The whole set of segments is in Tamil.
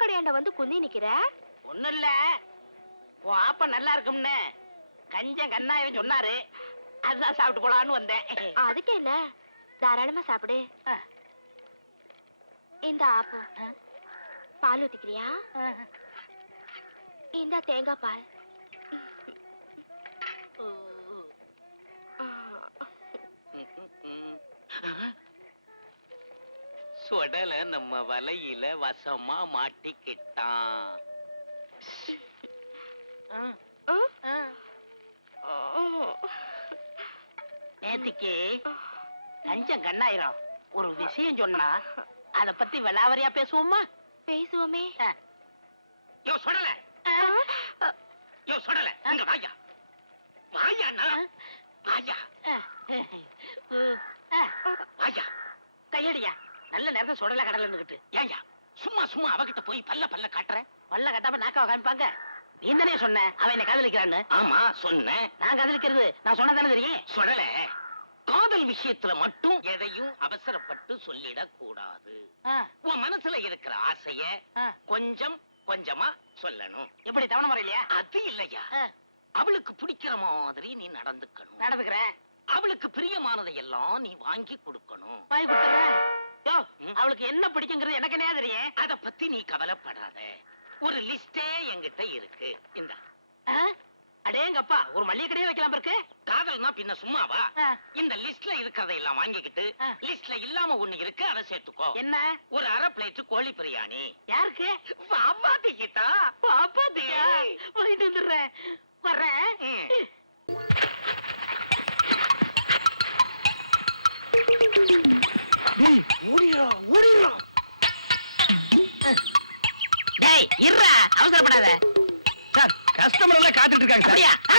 கடையாண்ட வந்து குந்தி நிக்கிற? ஒண்ணும் இல்ல உன் ஆப்ப நல்லா இருக்கும்னு கஞ்சன் கண்ணாயவன் சொன்னாரு. அதுதான் சாப்பிட்டு போலான்னு வந்தேன். அதுக்கு என்ன தாராளமா சாப்பிடு. இந்த ஆப்பு. பால் ஊத்திக்கிறியா? இந்த தேங்காய் பால். சுடல நம்ம வலையில வசமா மாட்டிக்கிட்டான். நேத்திக்கு கஞ்சன் கண்ணாயிரம். ஒரு விஷயம் சொன்னா அத பத்தி விளாவரியா பேசுவோமா? பேசுவோமே. யோ சுடல. யோ சுடல. இங்க வாயா. வாயாண்ணா. வாயா. வாயா. கையடியா. நல்ல நேரத்தை சுடல கடலன்னுகிட்டு ஏயா சும்மா சும்மா அவகிட்ட போய் பல்ல பல்ல காட்டுற? பல்ல கட்டாம நாக்காவை காமிப்பாங்க? நீ தானே சொன்ன அவன் என்ன காதலிக்கிறான்னு. ஆமா சொன்னேன். நான் காதலிக்கிறது நான் சொன்னதானே தெரியும்? சுடல காதல் விஷயத்துல மட்டும் எதையும் அவசரப்பட்டு சொல்லிடக் கூடாது உன் மனசுல இருக்கிற ஆசைய. கொஞ்சம் கொஞ்சமா சொல்லணும். எப்படி தவணை முறையிலையா? அது இல்லையா? அவளுக்கு பிடிக்கிற மாதிரி நீ நடந்துக்கணும். நடந்துக்கிறேன். அவளுக்கு பிரியமானதை எல்லாம் நீ வாங்கி கொடுக்கணும். யோ. அவளுக்கு என்ன பிடிக்குங்கிறது எனக்கு என்ன தெரியும்? அத பத்தி நீ கவலைப்படாத. ஒரு லிஸ்டே என்கிட்ட இருக்கு. இந்த? அடேங்கப்பா ஒரு மளிகை கடையே வைக்கலாம் இருக்கு காதல்னா பின்ன சும்மாவா? இந்த லிஸ்ட்ல இருக்கிறதை எல்லாம் வாங்கிக்கிட்டு. லிஸ்ட்ல இல்லாம ஒண்ணு இருக்கு அதை சேர்த்துக்கோ. என்ன? ஒரு அரை பிளேட் கோழி பிரியாணி. யாருக்கு? பாப்பாத்தி கிட்டா பாப்பாத்தியா போயிட்டு வந்துடுறேன். வர்றேன். டேய் இருடா அவசரப்படாத. சார் கஸ்டமர் எல்லாம் காத்துட்டு இருக்காங்க சார். அப்படியா? ஆ,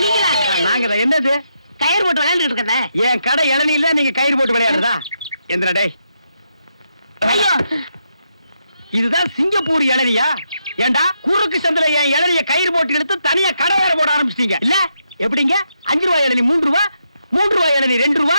நீங்களா? நாங்க தான். என்னது? கயிறு போட்டு விளையாண்டுட்டு இருக்கேன் என் கடை இளநில நீங்க கயிறு போட்டு விளையாடுறதா? எந்திரா டேய். ஐயோ! இதுதான் சிங்கப்பூர் இளநியா? ஏண்டா குறுக்கு சந்தில என் இளநிய கயிறு போட்டு எடுத்து தனியா கடை வேற போட ஆரம்பிச்சிட்டீங்க. இல்ல எப்படிங்க? அஞ்சு ரூபாய் இளநி மூன்று ரூபா? மூன்று ரூபாய் இளநி ரெண்டு ரூபா?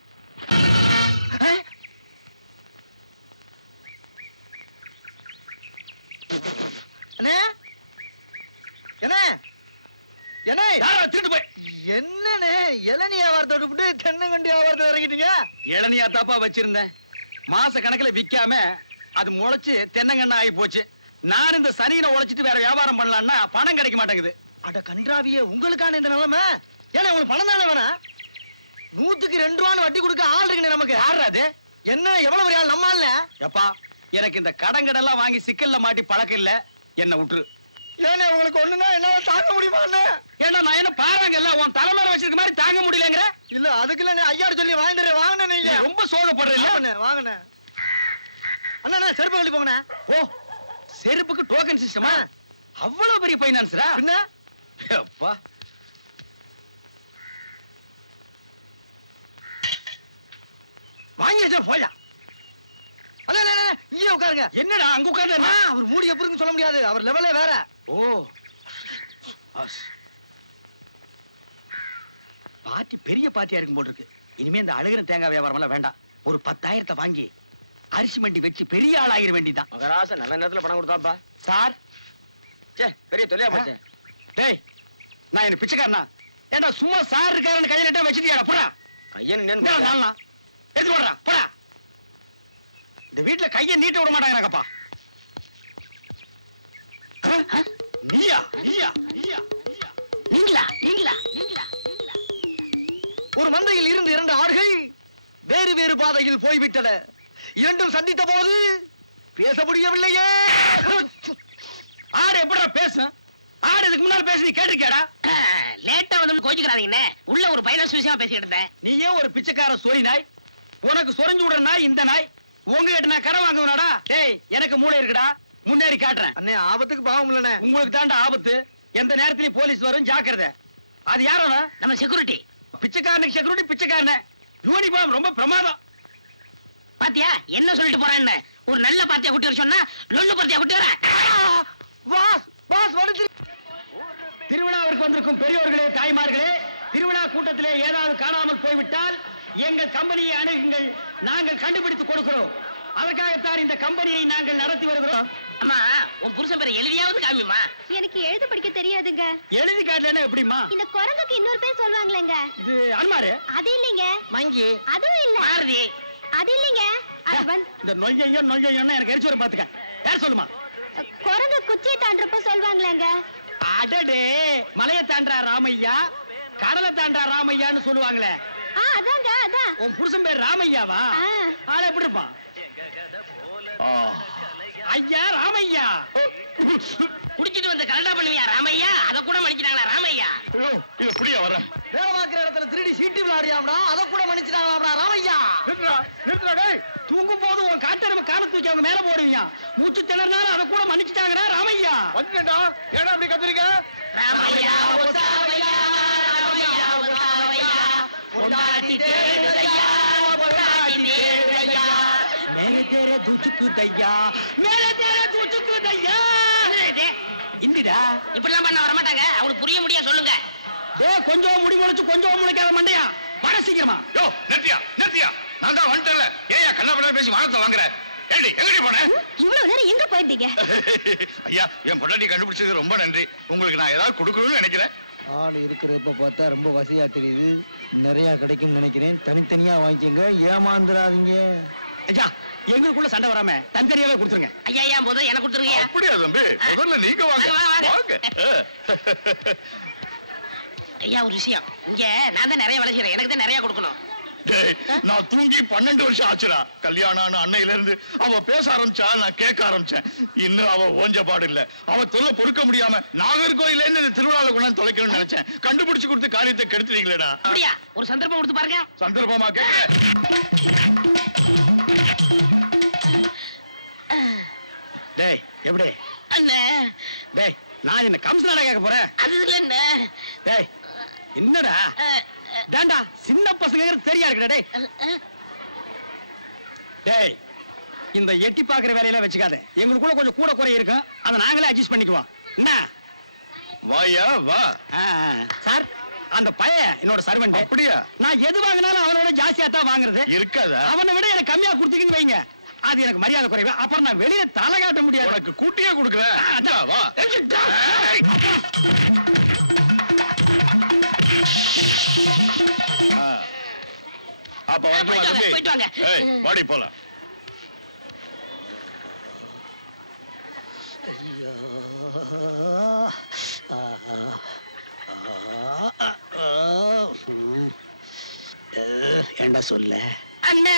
என்ன? என்ன? யாரோ திருட்டு போய் என்னண்ணே? இளநீ வியாபாரத்தை விட்டு தென்னங்கண்டி வியாபாரத்தை இறங்கிட்டீங்க? இளநியா தாப்பா வச்சிருந்தேன். மாச கணக்குல விக்காம அது முளைச்சு தென்னங்கண்ணா ஆகி போச்சு. நான் இந்த சனியினை உழைச்சிட்டு வேற வியாபாரம் பண்ணலாம்னா பணம் கிடைக்க மாட்டேங்குது. அட கன்றாவியே உங்களுக்கான இந்த நிலைமை? ஏன்னா உங்களுக்கு பணம் தானே நூத்துக்கு ரெண்டு ரூபான்னு வட்டி கொடுக்க ஆள் இருக்குண்ணே நமக்கு. யார் அது? என்ன எவ்வளவு பெரிய ஆள் நம்ம ஆள்ல எப்பா எனக்கு இந்த கடன் கடன்லாம் வாங்கி சிக்கல்ல மாட்டி பழக்கம் இல்ல. என்ன விட்டுரு ஏன்னா உங்களுக்கு ஒண்ணுன்னா என்னால தாங்க முடியுமா ஏன்னா நான் என்ன பாருங்கல்ல உன் தலைமையில வச்சிருக்க மாதிரி தாங்க முடியலங்கிற? இல்ல அதுக்கு இல்ல ஐயாடு சொல்லி வாங்கிட்டு வாங்கினே நீ நீங்க ரொம்ப சோகப்படுற இல்ல? வாங்கண்ணே வாங்கண்ணே அண்ணா செருப்பு கழட்டி போங்கண்ணே. ஓ செருப்புக்கு டோக்கன் சிஸ்டமா அவ்வளவு பெரிய பைனான்ஸ்ரா பின்ன? அப்பா வாங்கி வச்சா போயா இங்கே உட்காருங்க. என்னடா அங்க உட்கார்ந்து அவர் மூடி எப்படி இருக்குன்னு சொல்ல முடியாது. அவர் லெவலே வேற. ஓ. பாட்டி பெரிய பாட்டியா இருக்கும் போல் இருக்கு. இனிமே இந்த அழுகிற தேங்காய் வியாபாரம் எல்லாம் வேண்டாம். ஒரு பத்தாயிரத்தை வாங்கி அரிசி மண்டி வச்சு பெரிய ஆள் ஆகிற வேண்டிதான் மகராச நல்ல நேரத்துல பணம் கொடுத்தாப்பா. சார். சே பெரிய தொல்லையா போச்சே. டேய் நான் என்ன பிச்சைக்காரனா? ஏண்டா சும்மா சார் இருக்காருன்னு கையில வச்சுட்டியாடா? ஐயன் இந்தா நாலனா எடுத்து போடுறா போடா. இந்த வீட்டுல கைய நீட்ட விட மாட்டாங்கப்பா நீயா? நீயா? நீயா? நீயா? நீங்களா? நீங்களா? நீங்களா? ஒரு மந்தையில் இருந்து இரண்டு ஆடுகள் வேறு வேறு பாதையில் போய்விட்டன. இரண்டும் சந்தித்த போது பேச முடியவில்லையே. ஆடு எப்படிடா பேசும்? ஆடு இதுக்கு முன்னால பேசி நீ கேட்டிருக்கியாடா? லேட்டா வந்து கோச்சுக்கிறாதீங்கண்ணே உள்ள ஒரு பைனான்ஸ் விஷயமா பேசிக்கிட்டு இருந்தேன். நீயே ஒரு பிச்சைக்கார நாய் உனக்கு சொரிஞ்சு விடுற நாய் இந்த நாய். உங்ககிட்ட நான் கடன் வாங்குவனாடா. டேய் எனக்கு மூளை இருக்குடா. முன்னேறி காட்டுறேன். அண்ணே ஆபத்துக்கு பாவம் இல்லண்ணே. உங்களுக்கு தாண்டா ஆபத்து. எந்த நேரத்திலயும் போலீஸ் வரும் ஜாக்கிரதை. அது யார் அவன்? நம்ம செக்யூரிட்டி பிச்சைக்காரனுக்கு செக்யூரிட்டி பிச்சைக்காரன. யூனிஃபார்ம் ரொம்ப பிரமாதம். பாத்தியா என்ன சொல்லிட்டு போறான்னு? ஒரு நல்ல பாத்தியா குட்டி வர சொன்னா லொல்லு பாத்தியா குட்டி வர? பாஸ் பாஸ் வடிச்சு திருவிழாவிற்கு வந்திருக்கும் பெரியோர்களே தாய்மார்களே திருவிழா கூட்டத்திலே ஏதாவது காணாமல் போய்விட்டால் எங்கள் கம்பெனியை அணுகுங்கள். நாங்கள் கண்டுபிடித்து கொடுக்கிறோம். அதற்காகத்தான் இந்த கம்பெனியை நாங்கள் நடத்தி வருகிறோம். அம்மா உன் புருஷன் பேரை எழுதியாவது காமிமா எனக்கு எழுத படிக்க தெரியாதுங்க. எழுதி காட்டலன்னா எப்படிம்மா? இந்த குரங்குக்கு இன்னொரு பேர் சொல்லுவாங்களேங்க. இது அனுமாரு? அது இல்லைங்க. மங்கி. அதுவும் இல்ல. மாருதி அது இல்லைங்க. அது வந்து இந்த நொய்யையோ நொய்யையோன்னு எனக்கு எரிச்சு வரும் பாத்துக்க. யார் சொல்லுமா? குரங்கு குச்சியை தாண்டறப்ப சொல்லுவாங்களேங்க. அடடே மலையை தாண்டா ராமையா? கடலை தாண்டா ராமையான்னு சொல்லுவாங்களே. அதாங்க அதான். உன் புருஷன் பேர் ராமையாவா. ஆள எப்படி இருப்பான் ஐயா ராமையா. குடிச்சிட்டு வந்து கலண்டா பண்ணுவியா ராமையா? அத கூட மன்னிச்சிட்டாங்களா ராமையா? இது புரிய வர வேலை பார்க்கிற இடத்துல திருடி சீட்டு விளையாடியாம்டா அதை கூட மன்னிச்சிட்டாங்களாம்டா ராமையா? நிறுத்துடா டேய். தூங்கும் போது உன் காட்டெருமை காலை தூக்கி அவங்க மேல போடுவீங்க மூச்சு திணறினாலும் அதை கூட மன்னிச்சுட்டாங்கடா ராமையா. வந்துட்டா ஏடா அப்படி கத்துறீங்க ராமையா ராமையா பொண்டாட்டி தேடுதையா பொண்டாட்டி தேடுதையா மேலே தேர தூச்சுக்கு தையா மேலே தேர தூச்சுக்கு தையா இந்திடா? இப்படிலாம் பண்ண வர மாட்டாங்க புரிய முடியா சொல்லுங்க. டே கொஞ்சம் முடி முளைச்சு கொஞ்சம் முளைக்காத மண்டையா? வர சீக்கிரமா. யோ நிறுத்தியா நிறுத்தியா. நான் தான் வந்துட்டேன்ல. ஏன் கண்ணா பேசி வானத்தை வாங்குற. ஏண்டி எங்கடி போன? இவ்வளவு நேரம் எங்க போயிருந்தீங்க? ஐயா என் பொண்டாட்டி கண்டுபிடிச்சதுக்கு ரொம்ப நன்றி. உங்களுக்கு நான் ஏதாவது கொடுக்கணும்னு நினைக்கிறேன். ஆள் இருக்கிறப்ப பார்த்தா ரொம்ப வசதியா தெரியுது. நிறைய கிடைக்கும் நினைக்கிறேன். தனித்தனியா வாங்கிக்கங்க. ஏமாந்துடாதீங்க ஐயா எங்களுக்குள்ள சண்டை வராம தனித்தனியாவே கொடுத்துருங்க. ஐயா ஐயா முதல்ல எனக்கு கொடுத்துருங்க அப்படியா தம்பி? முதல்ல நீங்க வாங்க. வாங்க, ஐயா ஒரு விஷயம். இங்க நான் தான் நிறைய செய்யறேன் எனக்கு தான் நிறைய கொடுக்கணும். நான் தூங்கி பன்னெண்டு வருஷம் ஆச்சுடா. கல்யாணம் அன்னையில இருந்து அவ பேச ஆரம்பிச்சா நான் கேட்க ஆரம்பிச்சேன். இன்னும் அவ ஓஞ்ச பாடு இல்ல. அவ தொல்லை பொறுக்க முடியாம நாகர்கோயில இருந்து இந்த திருவிழால கொண்டாந்து தொலைக்கணும்னு நினைச்சேன். கண்டுபிடிச்சு கொடுத்து காரியத்தை கெடுத்துட்டீங்களேடா. அப்படியா? ஒரு சந்தர்ப்பம் கொடுத்து பாருங்க. சந்தர்ப்பமா கேட்க டேய் எப்படி? அண்ணே. டேய் நான் என்ன கம்சனாடா கேட்க போறேன்? அது இல்ல அண்ணே டேய் என்னடா? டேண்டா சின்ன பசங்க தெரியா இருக்குடா டேய்? இந்த எட்டி பாக்குற வேலையெல்லாம் வச்சுக்காத. எங்களுக்குள்ள கொஞ்சம் கூட குறை இருக்கும். அதை நாங்களே அட்ஜஸ்ட் பண்ணிக்குவோம். என்ன? வாயா வா. சார் அந்த பையன் என்னோட சர்வெண்ட் அப்படியா? நான் எது வாங்கினாலும் அவனோட ஜாஸ்தியா தான் வாங்குறது. இருக்காதா? அவனை விட எனக்கு கம்மியா கொடுத்தீங்கன்னு வைங்க. அது எனக்கு மரியாதை குறைவு. அப்புறம் நான் வெளியில தலை காட்ட முடியாது. உனக்கு கூட்டியே கொடுக்குறேன். அப்ப வரட்டுமா தம்பி போயிட்டு வாங்க. ஏய் வாடி போலாம். ஐயா. ஏண்டா சொல்ல? அண்ணே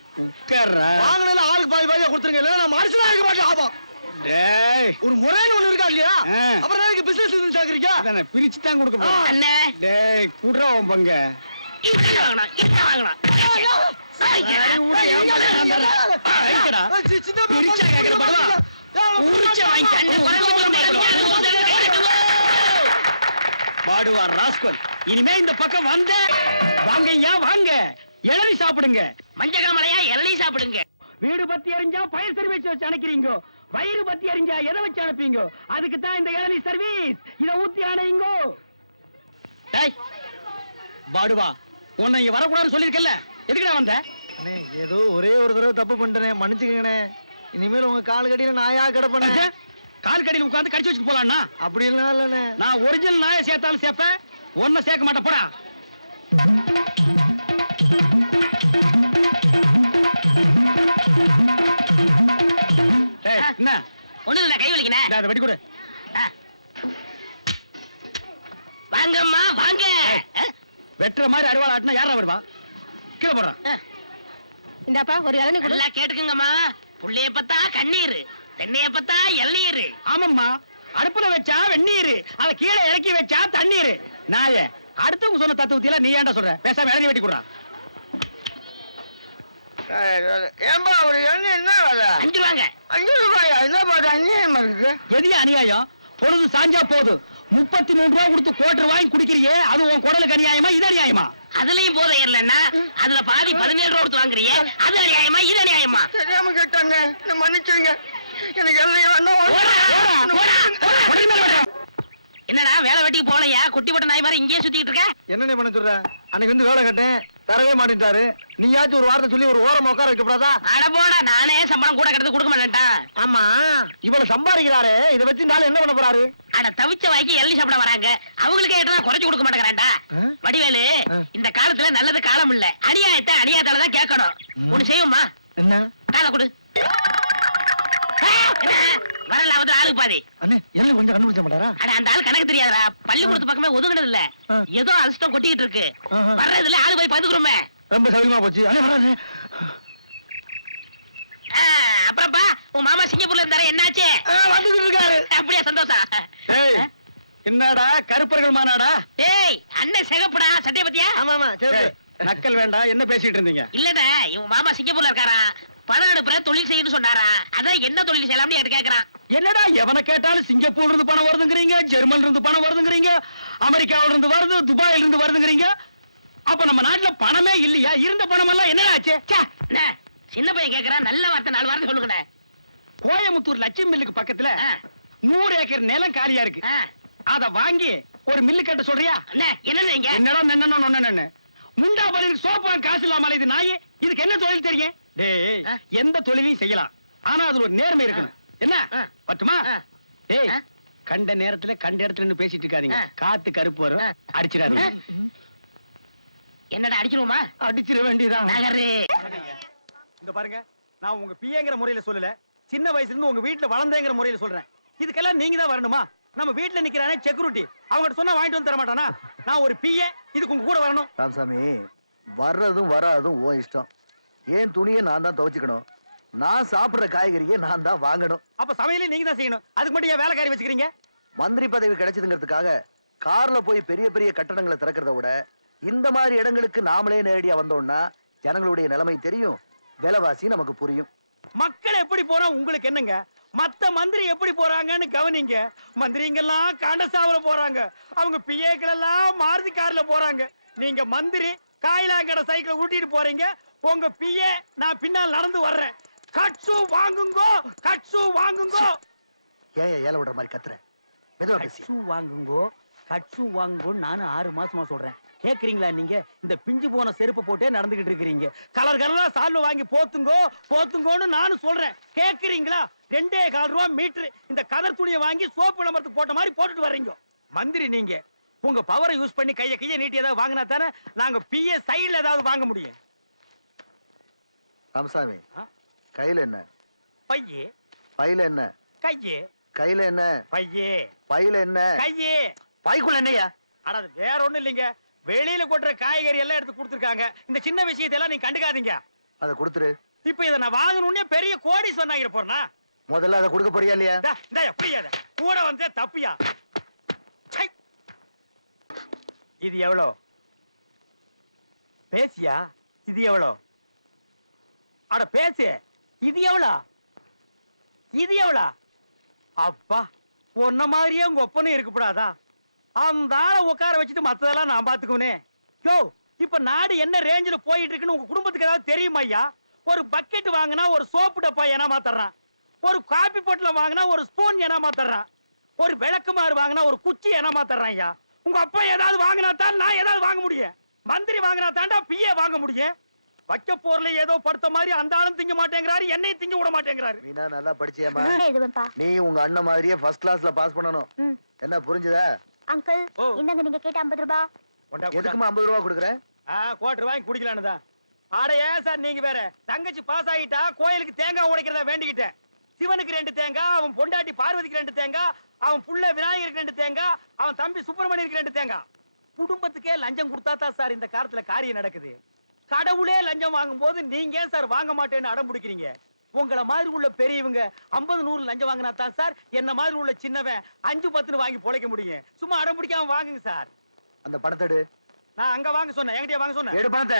உட்கார்றா வாங்கினதுல ஆளுக்கு பாதி பாதியா கொடுத்துருங்க இல்ல நான் மனுஷனா இருக்க மாட்டேன் ஆபம் டேய் ஒரு முறைன்னு ஒண்ணு இருக்கா இல்லையா. அப்புறம் எனக்கு பிசினஸ் இருந்து சாக்குறீங்க அதானே பிரிச்சு தான் கொடுக்க போறேன் அண்ணே டேய் குடுறா உன் பங்க இப்படி வாங்கணும் இப்படி வாங்கணும் சரி, விடு, என் பங்கு நான் தரேன். ஆ, வைக்கடா. பிரிச்சா கேக்குற படுவா. உரிச்சா வாங்கிக்க. அண்ணே, குறைவு சொல்லுங்க. பாடுவா ராஸ்கல் இனிமே இந்த பக்கம் வந்த வாங்க ஐயா வாங்க இளநி சாப்பிடுங்க மஞ்சள் காமலையா இளநீ சாப்பிடுங்க. வீடு பத்தி எரிஞ்சா பயிர் சர்வீஸ் வச்சு அனுப்புறீங்க வயிறு பத்தி எரிஞ்சா எதை வச்சு அனுப்பீங்க அதுக்கு தான் இந்த இளநி சர்வீஸ் இத ஊத்தி அணையுங்க. டேய் பாடுவா உன்னை இங்க வரக்கூடாதுன்னு சொல்லிருக்கல எதுக்குடா வந்த? அண்ணே ஏதோ ஒரே ஒரு தடவை தப்பு பண்ணிட்டேனே. மன்னிச்சுக்கங்கண்ணே. இனிமேல் உங்க கால் கடியில நாயா கிடப்பேனே? கால் கடியில் உட்கார்ந்து கடிச்சு வச்சுட்டு போலாம்னா அப்படிலாம் இல்லண்ணே. நான் ஒரிஜினல் நாயை சேர்த்தாலும் சேர்ப்பேன். ஒன்ன சேர்க்க மாட்டேன். போடா. என்ன? ஒண்ணு இல்ல கை வலிக்கணே இந்தா, வெட்டி கொடு வாங்கம்மா வாங்க. வெட்டுற மாதிரி அருவாள் ஆட்டினா யாரா வருவா கீழே போடுறான். இந்தாப்பா ஒரு இளநீ கொடு. நல்லா கேட்டுக்குங்கம்மா. புள்ளைய பார்த்தா கண்ணீர் தென்னைய பார்த்தா எல்லையீரு ஆமாம்மா. அடுப்புல வச்சா வெந்நீர் அத கீழே இறக்கி வச்சா தண்ணீர். நாய அடுத்தவங்க சொன்ன தத்துவத்தில நீ ஏன்டா சொல்ற? பேசாம இளநீ வெட்டி கொடுறா. ஏன்பா ஒரு எண்ணெய் என்ன வேலை? அஞ்சு ரூபாங்க. அஞ்சு ரூபாயா? என்ன பாட்டு அநியாயமா இருக்கு எது அநியாயம்? பொழுது சாஞ்சா போதும் முப்பத்தி மூணு ரூபா கொடுத்து கோட்டர் வாங்கி குடிக்கிறியே அது உன் குடலுக்கு அநியாயமா இது அநியாயமா? அதுலயும் போதை இல்லைன்னா அதுல பாதி பதினேழு ரூபா கொடுத்து வாங்குறியே அது அநியாயமா இது அநியாயமா? தெரியாம கேட்டாங்க. என்ன மன்னிச்சிருங்க. எனக்கு. என்னடா வேலை வெட்டிக்கு போகலையா? குட்டி போட்ட நாய் மாதிரி இங்கேயே சுத்திட்டு இருக்க? என்ன பண்ண சொல்ற? அன்னைக்கு வந்து வேலை கட்டேன் தரவே மாட்டேன்ட்டாரு. நீயாச்சும் ஒரு வார்த்தை சொல்லி ஒரு ஓரம் உட்கார வைக்கப்படாதா? அட போடா நானே சம்பளம் கூட கிடந்து கொடுக்க மாட்டேன்ட்டான் ஆமா இவ்வளவு சம்பாதிக்கிறாரு இதை வச்சு நாளை என்ன பண்ண போறாரு? அட தவிச்ச வாய்க்கு எள்ளி சாப்பிட வராங்க. அவங்களுக்கு ஏட்டா குறைச்சு கொடுக்க மாட்டேங்கிறான்டா. ஆ? வடிவேலு. இந்த காலத்துல நல்லது காலம் இல்ல. அநியாயத்தை அநியாயத்தால தான் கேட்கணும். ஒண்ணு செய்வோமா என்ன? காலை கொடு. என்ன? வரல அவத்துல ஆளுக்கு பாதி. அண்ணே என்ன கொஞ்சம் கண்டுபிடிச்ச மாட்டாரா? அட அந்த ஆள் கணக்கு தெரியாதடா. பள்ளிக்கூடத்து பக்கமே ஒதுங்கினது இல்ல. ஏதோ அலசிட்டம் கொட்டிக்கிட்டு இருக்கு. வர்றதுல ஆளு போய் பாத்துக்கிறோமே ரொம்ப சௌரியமா போச்சு. அண்ணே வராது அப்புறம்ப்பா உன் மாமா சிங்கப்பூர்ல இருந்தாரு என்னாச்சு? வந்துட்டு இருக்காரு. அப்படியே சந்தோஷம் ஏய் என்னடா கருப்பர்கள் மாநாடா? டேய் அண்ணன் சிகப்புடா சட்டைய பத்தியா? ஆமா ஆமா சரி ஏய், நக்கல் வேண்டாம் என்ன பேசிட்டு இருந்தீங்க? இல்லண்ணே இவன் மாமா சிங்கப்பூர்ல இருக்காராம் பணம் அனுப்புற தொழில் செய்யணும்னு சொன்னாரா? அதான் என்ன தொழில் செய்யலாம்னு என்கிட்ட கேக்குறான். என்னடா எவனை கேட்டாலும் சிங்கப்பூர்ல இருந்து பணம் வருதுங்கிறீங்க ஜெர்மன்ல இருந்து பணம் வருதுங்கிறீங்க அமெரிக்காவில இருந்து வருது துபாயில இருந்து வருதுங்கிறீங்க. அப்ப நம்ம நாட்டுல பணமே இல்லையா? இருந்த பணம் எல்லாம் என்னடா ஆச்சு? சின்ன பையன் கேக்குறான் நல்ல வார்த்தை நாலு வார்த்தை சொல்லுங்கண்ணே. கோயமுத்தூர் லட்சுமி மில்லுக்கு பக்கத்துல. நூறு ஏக்கர் நிலம் காலியா இருக்கு. அத வாங்கி ஒரு மில்லு கட்ட சொல்றியா? என்னடா நொன்னன்னு முண்டா பலிக்கு சோப்பு வாங்க காசு இல்லாம இது நாயே. இதுக்கு என்ன தொழில் தெரியும்? டேய். எந்த தொழிலையும் செய்யலாம். ஆனா அதுல ஒரு நேர்மை இருக்கணும். என்ன. பட்டுமா. டேய். கண்ட நேரத்துல கண்ட இடத்துல நின்னு பேசிட்டு இருக்காதீங்க. காத்து கருப்பு வரும். அடிச்சிடாதீங்க. என்னடா அடிச்சிருவோமா? அடிச்சிட வேண்டியதான் இந்த பாருங்க நான் உங்க பிஏங்கிற முறையில சொல்லல. சின்ன வயசுல இருந்து உங்க வீட்டுல வளர்ந்தேங்கிற முறையில சொல்றேன். இதுக்கெல்லாம் நீங்க தான் வரணுமா? நம்ம வீட்டுல நிக்கிறானே செக்யூரிட்டி அவங்ககிட்ட சொன்னா வாங்கிட்டு வந்து தர மாட்டானா நான் ஒரு பிஏ இதுக்கு உங்க கூட வரணும். ராமசாமி வர்றதும் வராதும் ஓ இஷ்டம். ஏன் துணியை நான் தான் துவைச்சுக்கணும்? நான் சாப்பிடுற காய்கறியை நான் தான் வாங்கணும். அப்ப சமையலையும் நீங்க தான் செய்யணும். அதுக்கு மட்டும் ஏன் வேலைக்காரி வச்சுக்கிறீங்க? மந்திரி பதவி கிடைச்சதுங்கிறதுக்காக கார்ல போய் பெரிய பெரிய கட்டடங்களை திறக்கிறத விட இந்த மாதிரி இடங்களுக்கு நாமளே நேரடியா வந்தோம்னா ஜனங்களுடைய நிலைமை தெரியும். விலைவாசி நமக்கு புரியும். மக்கள் எப்படி போறா உங்களுக்கு என்னங்க? மத்த மந்திரி எப்படி போறாங்கன்னு கவனிங்க. மந்திரிங்கெல்லாம் காண்டசாவல போறாங்க. அவங்க பிஏக்கள் எல்லாம் மாருதி கார்ல போறாங்க. நீங்க மந்திரி காயிலாங்கடை சைக்கிள் ஊட்டிட்டு போறீங்க. உங்க பிஏ நான் பின்னால் நடந்து வர்றேன். கட்சு வாங்குங்கோ கட்சு வாங்குங்கோ. ஏன் ஏல விடுற மாதிரி கத்துற. மெதுவா பேசி. கட்சு வாங்குங்கோ கட்சு வாங்குங்கோன்னு நானும் ஆறு மாசமா சொல்றேன். கேக்குறீங்களா நீங்க? இந்த பிஞ்சு போன செருப்பு போட்டே நடந்துகிட்டு இருக்கிறீங்க. கலர் கலரா சால்வ வாங்கி போத்துங்கோ போத்துங்கோன்னு நானும் சொல்றேன். கேக்குறீங்களா? ரெண்டே கால் ரூபா மீட்டர் இந்த கதர் துணியை வாங்கி சோப்பு விளம்பரத்துக்கு போட்ட மாதிரி போட்டுட்டு வர்றீங்க. மந்திரி நீங்க உங்க பவரை யூஸ் பண்ணி கைய கைய நீட்டி ஏதாவது வாங்கினா தானே நாங்க பிஏ சைடுல ஏதாவது வாங்க முடியும். ராமசாமி? கையில என்ன? பையே. பையில என்ன? கையே. கையில என்ன? பையே. பையில என்ன? கையே. பைக்குள்ள என்னையா அது வேற ஒண்ணும் இல்லைங்க. வெளியில கொட்டுற காய்கறி எல்லாம் எடுத்து கொடுத்துருக்காங்க. இந்த சின்ன விஷயத்தை எல்லாம் நீங்க கண்டுக்காதீங்க. அதை கொடுத்துரு. இப்ப இதை நான் வாங்கணும்னே பெரிய கோடி சொன்னாங்க போறனா? முதல்ல அதை கொடுக்க போறியா இல்லையா? இந்த எப்படியாத கூட வந்தே தப்பியா. இது எவ்வளோ? பேசியா? இது எவ்வளோ? அட பேசு. இது எவ்வளோ? இது எவ்வளோ? அப்பா உன்ன மாதிரியே உங்க ஒப்பனும் இருக்கக்கூடாதா? அந்த ஆளை உட்கார வச்சுட்டு மத்ததெல்லாம் நான் பாத்துக்குவனே. யோ இப்ப நாடு என்ன ரேஞ்சில் போயிட்டு இருக்குன்னு உங்க குடும்பத்துக்கு ஏதாவது தெரியுமா ஐயா? ஒரு பக்கெட் வாங்கினா ஒரு சோப்பு டப்பா ஏனாமா தர்றான்? ஒரு காபி பொட்டில் வாங்கினா ஒரு ஸ்பூன் ஏனாமா தர்றான்? ஒரு விளக்குமாறு வாங்கினா ஒரு குச்சி ஏனாமா தர்றான் ஐயா? உங்க அப்பா ஏதாவது வாங்கினா தான் நான் ஏதாவது வாங்க முடியும். மந்திரி வாங்கினா தாண்டா பிஏ வாங்க முடியும். வைக்க போர்ல ஏதோ படுத்த மாதிரி அந்த ஆளும் திங்க மாட்டேங்கிறாரு என்னையும் திங்க விட மாட்டேங்கிறாரு. மீனா நல்லா படிச்சியம்மா. நீ உங்க அண்ணன் மாதிரியே ஃபர்ஸ்ட் கிளாஸ்ல பாஸ் பண்ணணும். ம். என்ன புரிஞ்சுதா? அங்கிள் ஓ. இந்தாங்க நீங்க கேட்ட ஐம்பது ரூபாய் கொண்டா, கொண்டா. எதுக்குமா ஐம்பது ரூபா கொடுக்குறேன் ஆ, கோட்டர் வாங்கி குடிக்கலான்னு தான். ஆட ஏன் சார் நீங்க வேற? தங்கச்சி பாஸ் ஆகிட்டா கோயிலுக்கு தேங்காய் உடைக்கிறதா வேண்டிக்கிட்டேன். சிவனுக்கு ரெண்டு தேங்காய் அவன் பொண்டாட்டி பார்வதிக்கு ரெண்டு தேங்காய் அவன் புள்ள விநாயகருக்கு ரெண்டு தேங்காய் அவன் தம்பி சுப்பிரமணியருக்கு ரெண்டு தேங்காய். குடும்பத்துக்கே லஞ்சம் கொடுத்தா தான் சார் இந்த காலத்துல காரியம் நடக்குது. கடவுளே லஞ்சம் வாங்கும்போது நீங்க ஏன் சார் வாங்க மாட்டேன்னு அடம் பிடிக்கிறீங்க? உங்களை மாதிரி உள்ள பெரியவங்க 50 நூறு லஞ்சம் வாங்கினா தான் சார் என்ன மாதிரி உள்ள சின்னவன் அஞ்சு பத்துன்னு வாங்கி பொழைக்க முடியும். சும்மா அடம் பிடிக்காம வாங்குங்க சார். அந்த பணத்தை எடு. நான் அங்க வாங்க சொன்னேன். என்கிட்டயே வாங்க சொன்னேன். எடு பணத்தை.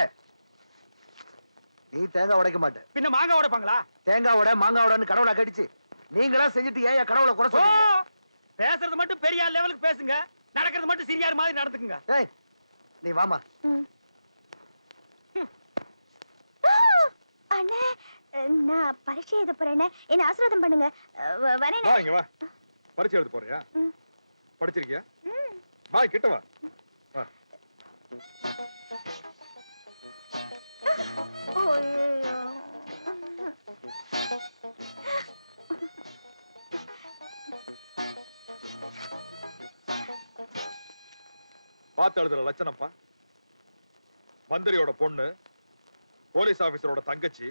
நீ தேங்காய் உடைக்க மாட்ட. பின்ன மாங்காய் உடைப்பாங்களா? தேங்காய் உட மாங்காய் உடன்னு கடவுளை கடிச்சு நீங்களா செஞ்சுட்டு ஏன் கடவுளை குறை ஓ! சொல்றீங்க? பேசுறது மட்டும் பெரியார் லெவலுக்கு பேசுங்க. நடக்கிறது மட்டும் சிறியார் மாதிரி நடந்துக்குங்க. நீ வாமா. அண்ணே நான் பரீட்சை எழுத போறேன் என்ன ஆசீர்வாதம் பண்ணுங்க. வரேன் வா இங்க வா. பரிச்சை எழுத போறியா. படிச்சிருக்கியா. வா கிட்ட வா. வா. பார்த்து எழுதுற லட்சணம்ப்பா. மந்திரியோட பொண்ணு. போலீஸ் ஆபீசரோட தங்கச்சி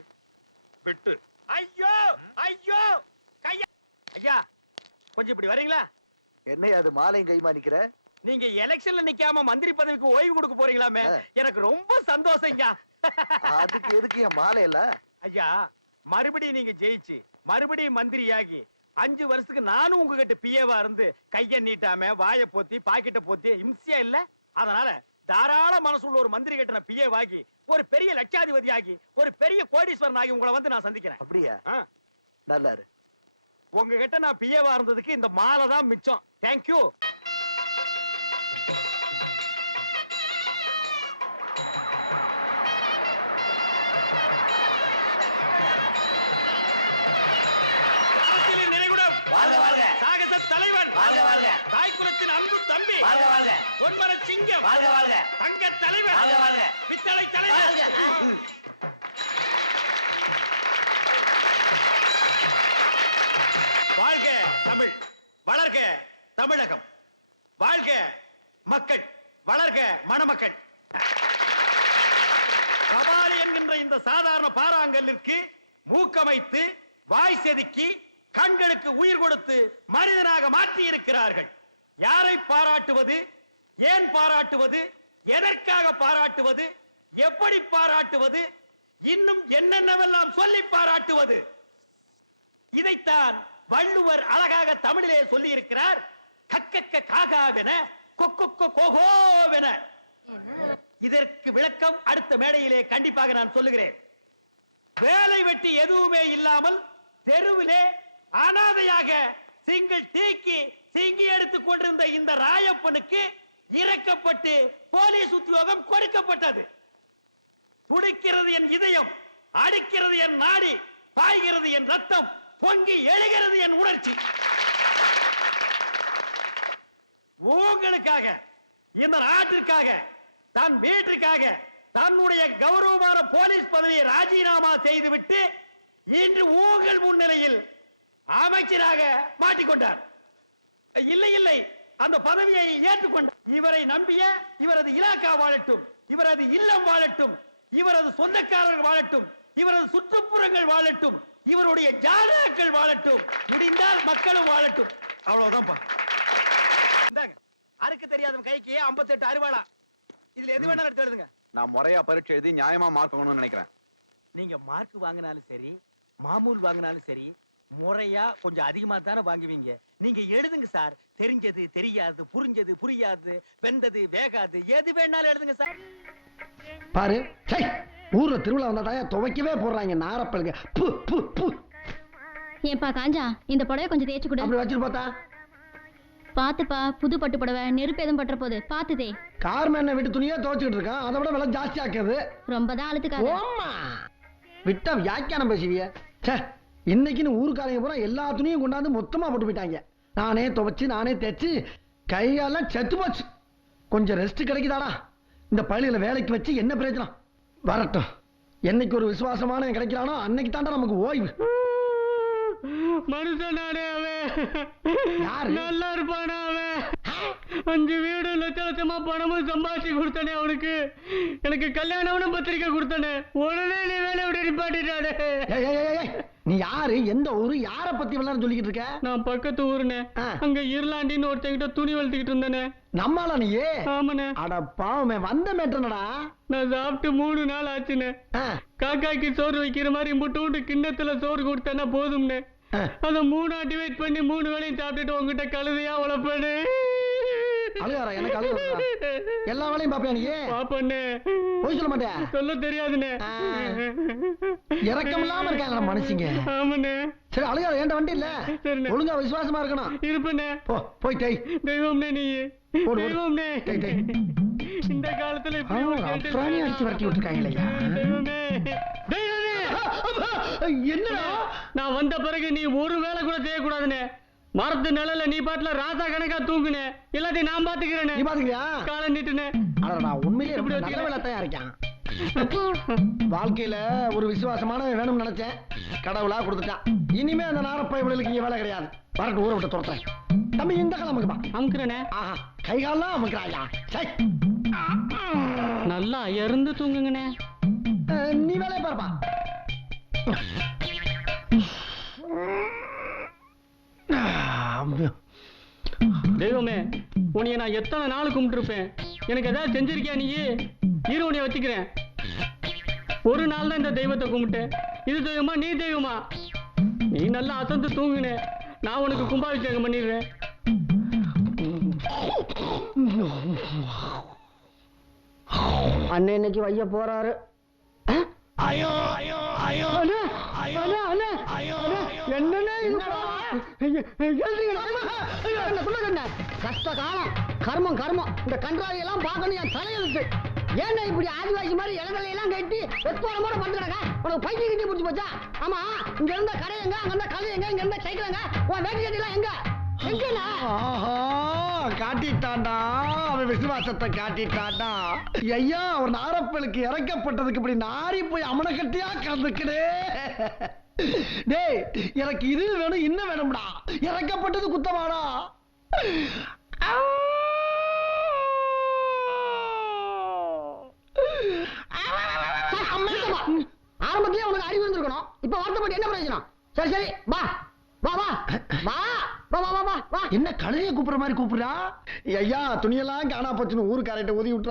விட்டு. ஐயோ! ஐயோ! கையா ஐயா கொஞ்சம் இப்படி வரீங்களா? என்ன அது மாலையும் கைமா நிக்கிற? நீங்க எலெக்ஷன்ல நிக்காம மந்திரி பதவிக்கு ஓய்வு கொடுக்க போறீங்களாமே. எனக்கு ரொம்ப சந்தோஷம் ஐயா. அதுக்கு எதுக்கு என் மாலை இல்ல ஐயா மறுபடியும் நீங்க ஜெயிச்சு மறுபடியும் மந்திரியாகி அஞ்சு வருஷத்துக்கு நானும் உங்ககிட்ட பிஏவா இருந்து கைய நீட்டாம வாயை போத்தி பாக்கெட்டை போத்தி இம்சியா இல்ல? அதனால தாராள மனசுள்ள ஒரு மந்திரி கிட்ட நான் பிஏ வாகி ஒரு பெரிய லட்சாதிபதி ஆகி ஒரு பெரிய கோடீஸ்வரன் ஆகி உங்களை வந்து நான் சந்திக்கிறேன். அப்படியா? ஆ. நல்லா இரு. உங்ககிட்ட நான் பிஏவா இருந்ததுக்கு இந்த மாலை தான் மிச்சம். தேங்க்யூ வாழ்க, வாழ்க. சாகச தலைவன். வாழ்க, வாழ்க. தாய்க்குலத்தின் அன்பு தம்பி. வாழ்க, வாழ்க. பொன்மர சிங்கம். வாழ்க வாழ்க தங்க தலைவன். வாழ்க வாழ்க பித்தளை தலைவன். வாழ்க. வாழ்க தமிழ் வளர்க தமிழகம். வாழ்க மக்கள் வளர்க மணமக்கள். கபாலி என்கின்ற இந்த சாதாரண பாறாங்கல்லிற்கு மூக்கமைத்து வாய் செதுக்கி கண்களுக்கு உயிர் கொடுத்து மனிதனாக மாற்றி இருக்கிறார்கள் யாரை பாராட்டுவது? ஏன் பாராட்டுவது? எதற்காக பாராட்டுவது? எப்படி பாராட்டுவது? இன்னும் என்னென்னவெல்லாம் சொல்லி பாராட்டுவது? இதைத்தான் வள்ளுவர் அழகாக தமிழிலே சொல்லி இருக்கிறார் கக்கக்க காகாவென கொக்கொக்க கோகோவென. இதற்கு விளக்கம் அடுத்த மேடையிலே கண்டிப்பாக நான் சொல்லுகிறேன். வேலை வெட்டி எதுவுமே இல்லாமல் தெருவிலே அனாதையாக சிங்கிள் தீக்கி சிங்கி எடுத்துக் கொண்டிருந்த இந்த ராயப்பனுக்கு இறக்கப்பட்டு போலீஸ் உத்தியோகம் கொடுக்கப்பட்டது. துடிக்கிறது என் இதயம் அடிக்கிறது என் நாடி பாய்கிறது என் ரத்தம் பொங்கி எழுகிறது என் உணர்ச்சி. உங்களுக்காக இந்த நாட்டிற்காக தன் வீட்டிற்காக தன்னுடைய கௌரவமான போலீஸ் பதவியை ராஜினாமா செய்துவிட்டு இன்று உங்கள் முன்னிலையில் அமைச்சராக மாட்டிக்கொண்டார். இல்லை இல்லை. அந்த பதவியை ஏற்றுக்கொண்டார் இவரை நம்பிய இவரது இலாக்கா வாழட்டும் இவரது இல்லம் வாழட்டும் இவரது சொந்தக்காரர்கள் வாழட்டும் இவரது சுற்றுப்புறங்கள் வாழட்டும் இவருடைய ஜாதகங்கள் வாழட்டும் முடிந்தால் மக்களும் வாழட்டும். அவ்வளவுதான்ப்பா. இந்தாங்க. அறுக்கு தெரியாதவன் கைக்கு 58 அறுவாளா? இதுல எது வேணாலும் எடுத்து எழுதுங்க. நான் முறையா பரீட்சை எழுதி நியாயமா மார்க் வாங்கணும்னு நினைக்கிறேன். நீங்க மார்க் வாங்கினாலும் சரி மாமூல் வாங்கினாலும் சரி முறையா கொஞ்சம் அதிகமா தானே வாங்குவீங்க. நீங்க எழுதுங்க சார். தெரிஞ்சது தெரியாது புரிஞ்சது புரியாது வெந்தது வேகாது. எது வேணாலும் எழுதுங்க சார். பாரு சை ஊர்ல திருவிழா வந்தா தாயா துவைக்கவே போடுறாங்க நாரப்பழுங்க பு பு பு. ஏன்பா காஞ்சா இந்த புடவை கொஞ்சம் தேய்ச்சு கொடு. அப்படி வச்சுட்டு பார்த்தா பாத்துப்பா புது பட்டு புடவை நெருப்பு எதுவும் பட்டுற போது பாத்து தே கார் மேன விட்டு துணியே துவைச்சுக்கிட்டு இருக்கான் அதை விட விலை ஜாஸ்தி ஆக்குறது ரொம்ப தான் அழுத்துக்காத. விட்டா வியாக்கியானம் பேசுவிய. ச்சே. இன்னைக்குன்னு ஊருக்காரங்க பூரா எல்லா துணியும் கொண்டாந்து மொத்தமா போட்டு போயிட்டாங்க. நானே துவைச்சு நானே தைச்சு கையெல்லாம் செத்து போச்சு. கொஞ்சம் ரெஸ்ட் கிடைக்குதாடா? இந்த பள்ளியில வேலைக்கு வச்சு என்ன பிரயோஜனம்? வரட்டும். என்னைக்கு ஒரு விசுவாசமான கிடைக்கிறானோ அன்னைக்கு தாண்டா நமக்கு ஓய்வு. மனுஷனானே அவன்? நல்லா இருப்பானா அவன். அஞ்சு வீடு லட்ச லட்சமா பணமும் சம்பாதிச்சு கொடுத்தானே அவனுக்கு. எனக்கு கல்யாணம்னு பத்திரிக்கை கொடுத்தானே. உடனே நீ வேலை விட்டு நிப்பாட்டிட்டானே. நீ யாரு? எந்த ஊரு? யார பத்தி விளையாட சொல்லிக்கிட்டு இருக்க? நான் பக்கத்து ஊருனே. அங்க இருளாண்டின்னு ஒருத்தங்கிட்ட துணி வளர்த்துக்கிட்டு இருந்தேனே நம்மளா நீயே ஆமாண்ணே. அட பாவமே வந்த மேட்டனடா நான் சாப்பிட்டு மூணு நாள் ஆச்சுண்ணே. காக்காய்க்கு சோறு வைக்கிற மாதிரி முட்டு விட்டு கிண்ணத்துல சோறு கொடுத்தேன்னா போதும்னே ஆ. அத மூணா டிவைட் பண்ணி மூணு வேளையும் சாப்பிட்டுட்டு உங்ககிட்ட கழுதையா உழப்பேனே. அழுகாரா எனக்கு அழுக வருதா? எல்லா வேலையும் பாப்பியா நீ. பாப்பண்ணே. போய் சொல்ல மாட்டியா சொல்ல தெரியாதுண்ணே. இறக்கம் இல்லாம இருக்காங்க மனுஷங்க. ஆமாண்ணே. சரி அழுகாத ஏன்ட வண்டி இல்ல? சரிண்ணே. ஒழுங்கா விசுவாசமா இருக்கணும். இருப்பண்ணே. போ போய் டேய். தெய்வம்னே நீ. தெய்வம்னே டேய், டேய். இந்த காலத்துல அப்புறாணி அடிச்சு விரட்டி விட்டுருக்காங்களேயா தெய்வமே தெய்வமே என்னடா? நான் வந்த பிறகு நீ ஒரு வேலை கூட செய்யக்கூடாதுனே மரத்து நிழல்ல நீ பாட்டுல ராசா கணக்கா தூங்குனே. எல்லாத்தையும் நான் பாத்துக்கிறேனே. நீ பாத்துக்கிறியா? காலை நீட்டுனே. அடடா உண்மையிலே எப்படி நல்ல தான் இருக்கான் வாழ்க்கையில ஒரு விசுவாசமான வேணும்னு நினைச்சேன். கடவுளா கொடுத்துட்டான். இனிமே அந்த நாரப்பயவர்களுக்கு இங்க வேலை கிடையாது. வரட்டு ஊரை விட்டு துரத்துறேன். தம்பி இந்த கிழமைக்குப்பா அமுக்குறனே. ஆஹா கை கால்லாம் அமுக்கிறாயா? சை. நல்லா இருந்து தூங்குங்கண்ணே. நீ வேலையை பாருப்பா. தெய்வமே உன்னைய நான் எத்தனை நாள் கும்பிட்டுருப்பேன்? எனக்கு ஏதாவது செஞ்சிருக்கியா நீ? இரு உன்னைய வச்சுக்கிறேன். ஒரு நாள் தான் இந்த தெய்வத்தை கும்பிட்டேன். இது தெய்வமா நீ தெய்வமா? நீ நல்லா அசந்து தூங்குனே. நான் உனக்கு கும்பாபிஷேகம் பண்ணிடுறேன். அண்ணன் இன்னைக்கு வைய போறாரு. ஐயோ ஐயோ ஐயோ. அண்ணே அண்ணே அண்ணே. அண்ணே என்னண்ணே கஷ்ட காலம் கர்மம் கர்மம். இந்த கன்றாவி எல்லாம் பார்க்கணும் என் தலையெழுத்து ஏன்டா இப்படி ஆதிவாசி மாதிரி இளங்களை எல்லாம் கட்டி வெத்தோரமோட படுத்துறாங்க. உனக்கு பைக்கு கட்டி பிடிச்சி போச்சா? ஆமா இங்க இருந்த கடை எங்க அங்க இருந்த கதை எங்க இங்க இருந்த சைக்கிள் எங்க? உன் வேட்டி கட்டி எல்லாம் எங்க? எங்கண்ணா? காட்டிட்டான்டா. அவன் விசுவாசத்தை காட்டிட்டான்டா. ஐயா அவன் நாரப்பலுக்கு இறக்கப்பட்டதுக்கு இப்படி நாரி போய் அமன கட்டியா கலந்துக்கிடே டேய் எனக்கு இது வேணும் இன்னும் வேணும்டா. இறக்கப்பட்டது குத்தமாடா. ஆரம்பத்திலே உனக்கு அறிவு இருந்திருக்கணும். இப்ப வார்த்தை என்ன பிரயோஜனம்? சரி சரி வா. வா வா. வா வா வா வா என்ன கழுதைய கூப்பிடுற மாதிரி கூப்பிடுறா? ஐயா துணியெல்லாம் காணா போச்சுன்னு ஊருக்காரட்ட உதவி விட்டுறா